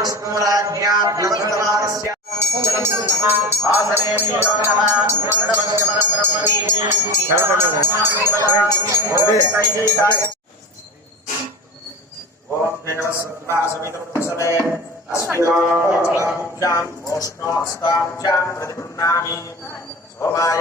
विष्णुराज्ञा नवतमानस्य आसने मीनो नमः ओम देवस्वत्वासमितं प्रसवे अस्मिनां ओष्णोस्तां प्रतिपुन्नामि सोमाय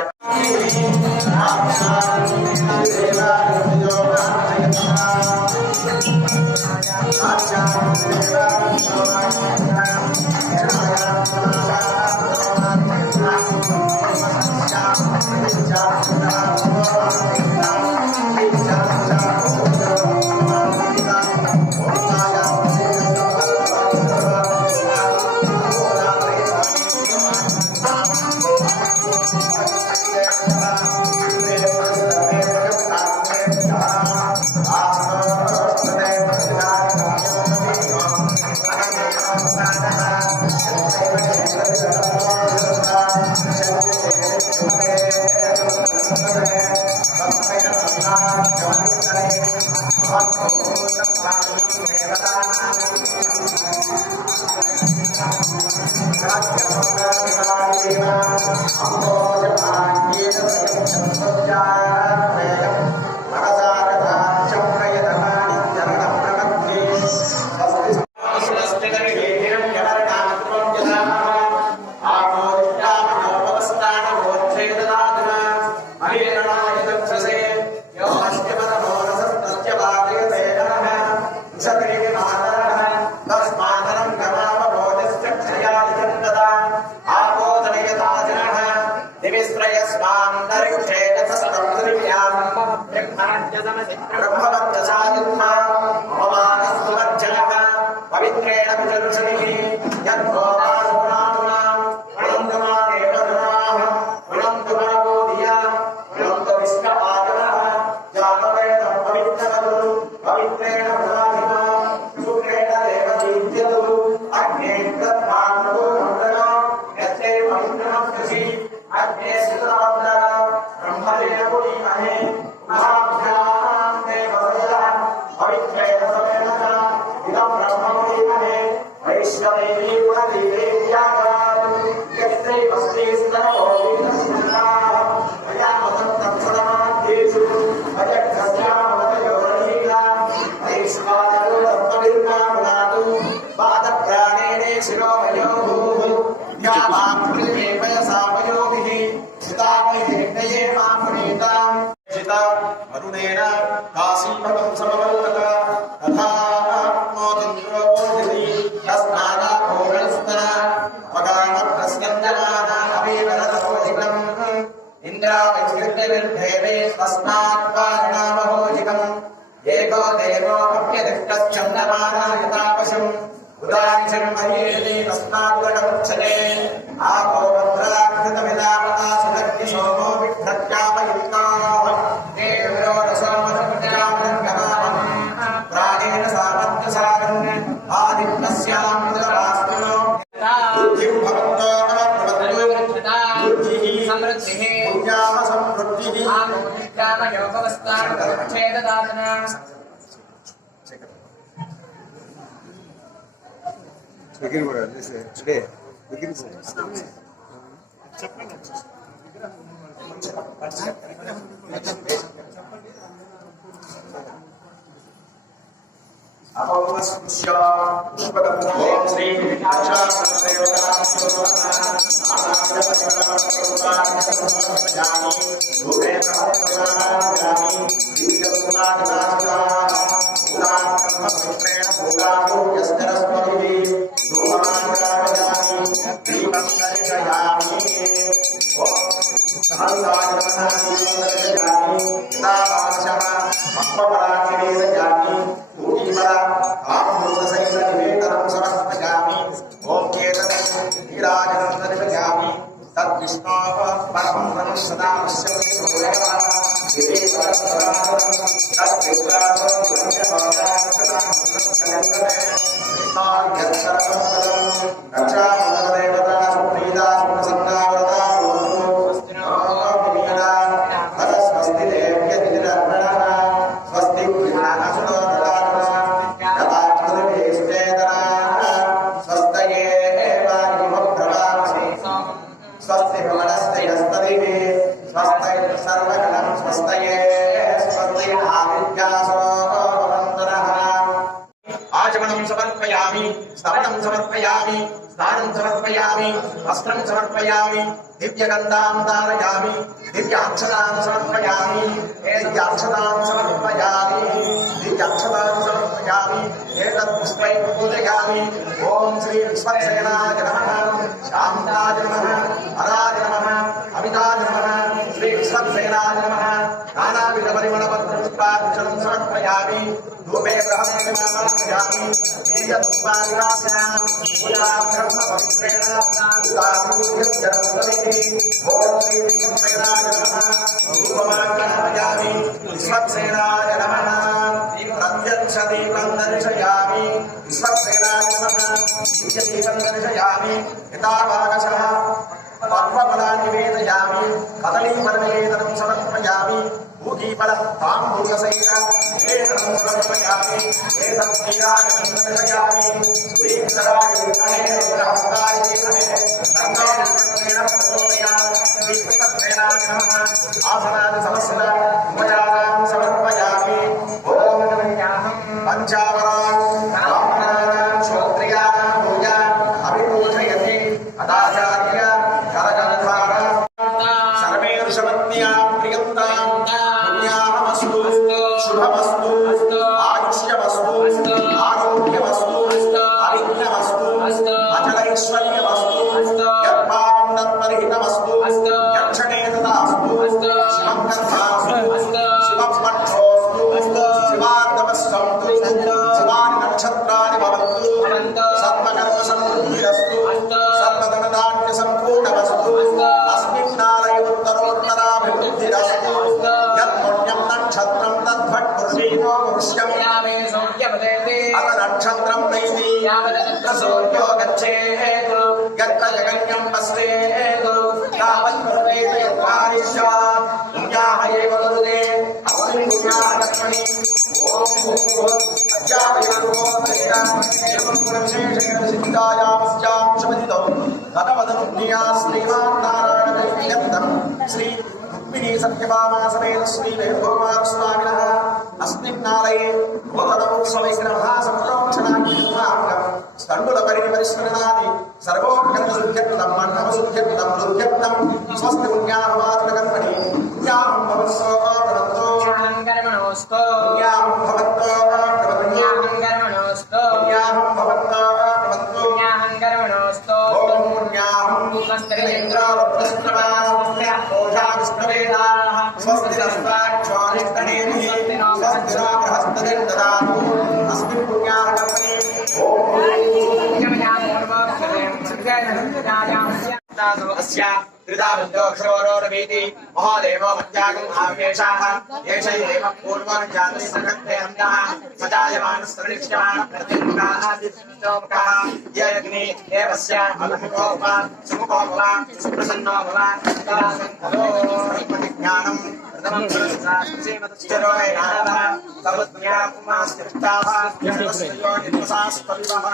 సమర్పయామి స్నానం సమర్పయామి వస్త్రం సమర్పయామి దివ్యగంధాం ధారయామి దివ్యాక్షతాం సమర్పయామి దివ్యాక్షతాం సమర్పయామి దివ్యాక్షతాం సమర్పయామి ఏతత్ పుష్పై పూజయామి ఓం శ్రీ విశ్వక్సేనాయ నమః శాంతాయ నమః హరాయ నమః అమితాయ నమః శ్రీ విశ్వక్సేనాయ నమః నానావిధ పరిమళ పుష్పార్చనం సమర్పయామి ధూపే బ్రహ్మణ్యమాయామి దివ్యధూపాదివాసనాం పూజా బ్రహ్మ పవిత్రేణ ఓం శ్రీ విశ్వక్సేనాయ నమః ధూపమాగ్రహయామి విశ్వక్సేనాయ నమః ప్రత్యక్షదీపం దర్శయామి విశ్వక్సేనాయ నమః దివ్యదీపం దర్శయామి యథావాగశః పర్వఫలాన్ని నివేదయామి కదలీఫలనివేదనం సమర్పయామి భూగీఫల తాంబూలసహిత నివేదనం సమర్పయామి ఏతం శ్రీరాగం దర్శయామి శ్రీకరాయ విద్మహే రుద్రహస్తాయ ధీమహి తన్నో ప్రచోదయాత్ శ్రీకృష్ణసేనాయ నమః ఆసనాని సమస్త ఉపచారాన్ సమర్పయామి ఓం పంచావరాన్ బ్రాహ్మణానాం శ్రోత్రియాణాం భూయా అభిపూజయతి అదాచార్య కరగంధార సర్వేర్షమత్యాం ప్రియంతాం పుణ్యాహమస్తు శుభమస్తు ఆయుష్యమస్తు ఆరోగ్యమస్తు అవిఘ్నమస్తు అచలైశ్వర్యమస్తు యద్భావం తత్పరిహితమస్తు యక్షణే తదాస్తు శివం కర్తాస్తు శివం పక్షోస్తు శివార్ధమస్సంతు శివాని నక్షత్రాని భవంతు సర్వకర్మ సమృద్ధిరస్తు సర్వధనధాన్య సంపూర్ణమస్తు అస్మిన్నాలయ ఉత్తరోత్తరాభివృద్ధిరస్తు యత్పుణ్యం నక్షత్రం తద్భట్పురుషీనో వృష్యం అత నక్షత్రం నైతి సూర్యో గచ్చేత్ యత్ర జగన్యం వస్వేత్ తావత్ ప్రవేత యద్వారిష్యాత్ పుణ్యాః ఏవ వరుదే అస్మిన్ పుణ్యాః కర్మణి ఓం అజ్జావయోగో తేన ఏవం పురుషేషేణ సిద్ధాయామస్యాం శమదితో గతవదనుజ్ఞయా శ్రీమాన్ నారాయణ దైత్యంతం శ్రీ రుక్మిణీ సత్యభామా సమేత శ్రీ వేణుగోపాల స్వామినః అస్మిన్నాలయే నూతనోత్సవైగ్రహ సంప్రోక్షణాంగం స్కండుల పరిస్మరణాది సర్వోక్షణశుద్ధ్యక్తం మన్నమశుద్ధ్యక్తం రుద్ధ్యక్తం స్వస్తి పుణ్యాహవాచన కర్మణి పుణ్యాహం భవంతో భవంతో పుణ్యాహం భవంతో భవంతో పుణ్యాహం భవంతో భవంతో ఓం పుణ్యాహం స్వస్తి రస్తాక్షోనిష్టనేమి స్వస్తి బృహస్పతిర్ దదాతు అస్మిన్ పుణ్యాహ కర్మణి ఓం అస్య త్రిదాబంధోక్షరోరవీతి మహోదేవో మధ్యాగం ఆవేశాః ఏషైవ పూర్వం జాతి సంగతే అంతః సజాయమానస్తరిష్యమాన ప్రతిముఖాదిష్టోముఖః యజ్ఞి దేవస్య అలముఖోప సుముఖోప సుప్రసన్నో భవ తదాసంకలో ప్రతిజ్ఞానం ప్రథమం శ్రీమతశ్చరోయనాథః సర్వజ్ఞాపుమాస్తిష్టాః జగతస్యో నిత్యసాస్తవివః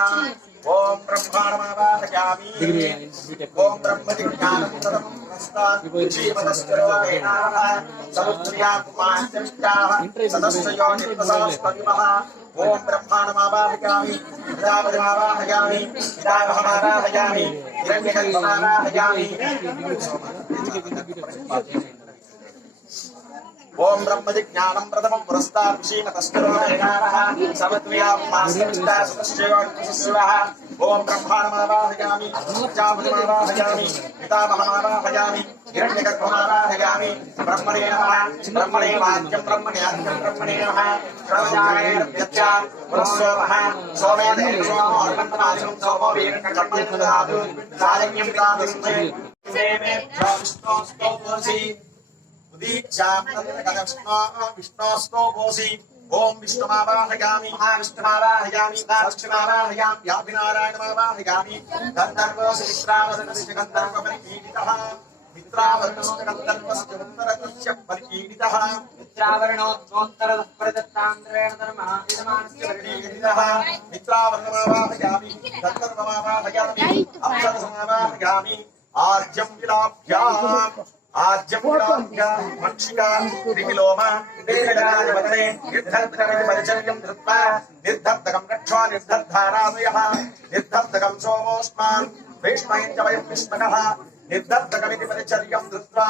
ఓం బ్రహ్మాణమావాహయామి ఓం బ్రహ్మజిజ్ఞానం తదం ప్రస్తాత్ శ్రీమతశ్చరోయనాథః సర్వజ్ఞాపుమాస్తిష్టాః సదస్యో నిత్యసాస్తవివః ఓం బ్రహ్మాణమావాహయామి ప్రజాపతిమావాహయామి పితామహమావాహయామి హిరణ్యగర్భమావాహయామి ఓం బ్రహ్మజిజ్ఞానం ప్రథమం పురస్తాత్ శ్రీమతశ్చరోయనాథః సర్వజ్ఞాపుమాస్తిష్టాః ఓం బ్రహ్మాణమావాహయామి ప్రజాపతిమావాహయామి పితామహమావాహయామి హిరణ్యగర్భమావాహయామి బ్రహ్మణే నమః బ్రహ్మణే వాక్యం బ్రహ్మణే అగ్నం బ్రహ్మణే నమః శ్రవణాయ యత్యాం పురస్సోమః సోమేదే సోమో అర్పంతమాసం సోమో వీరకర్మణి దదాతు సాయజ్ఞం దాతస్మై సేమే విష్ణోస్తోసి విష్ణోస్తోసి ఓం విష్ణుమావాహయామి మహావిష్ణుమావాహయామి దాక్షిమావాహయామి వ్యాధినారాయణమావాహయామి గంధర్వోసి మిత్రావదనసి గంధర్వపరికీడితః మిత్రావరణోసి గంధర్వస్య ఉత్తరకస్య పరికీడితః మిత్రావరణోత్తరః ప్రదత్తాంద్రేణ ధర్మః విధమానస్య పరికీడితః మిత్రావరణమావాహయామి గంధర్వమావాహయామి అప్సరసమావాహయామి ఆర్జం విలాభ్యాం आज्यमुखाभ्या मक्षिका त्रिविलोमा देहदानवदने निर्धर्तकमितिपरिचर्यं धृत्वा निर्धर्तकं रक्ष्वा निर्धर्धारादयः निर्धर्तकं सोमोऽस्मान् भीष्मयं च वयं विष्मकः निर्धर्तकमिति परिचर्यं धृत्वा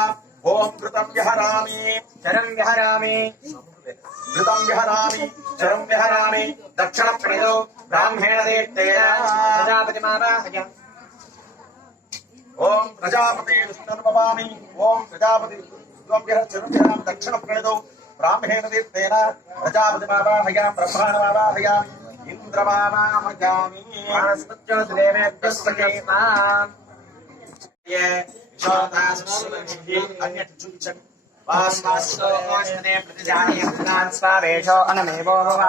ॐ घृतं विहरामि शरं विहरामि घृतं विहरामि शरं विहरामि दक्षिणं प्रणितो ब्राह्मेण देत्तेन प्रजापतिमावाहय ओम प्रजापते विष्णुर्भवामि ओम प्रजापति त्वं विहरं दक्षिणं प्रणितो ब्राह्मेण देत्तेन प्रजापतिमावाहयामि ब्रह्माणमावाहयामि इन्द्रमावाहयामि वनस्पत्यो देवेभ्यः सखेमाम् ये शोतासुरक्षिः अन्यत् चुच्चन् वास्वास्वोष्णे प्रतिजानीयं स्वावेशो अनमेवो भव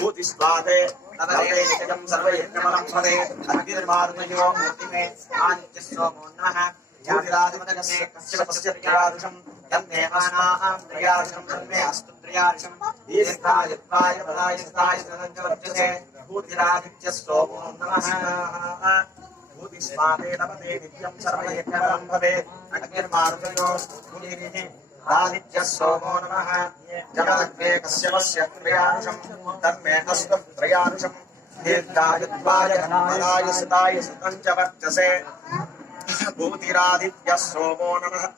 भूतिस्वादे तदरेकं सर्वयज्ञमलं फले अग्निर्मारुतयो मूर्तिमे आदित्यस्सोमो नमः ज्योतिरादिमतकस्य कश्यपस्य त्रयादशं यन्नेवानां त्रयादशं तन्मे अस्तु त्रयादशं दीर्घायुत्वाय बलायुत्वाय धनञ्जवज्जसे भूतिरादित्यस्सोमो नमः भूतिस्वादे लभते नित्यं सर्वयज्ञमलं भवेत् अग्निर्मारुतयो मूर्तिः आदित्यः सोमो नमः जगदग्ने कश्यपस्य त्रयादशं तन्मे अस्तु त्रयादशं दीर्घायुत्वाय धनबलाय सुताय सुतं च वर्चसे भूतिरादित्यः सोमो नमः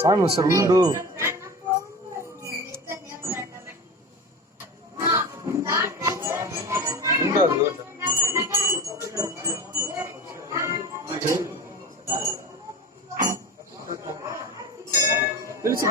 సామి వస్తారు ఉండు. తెలిసి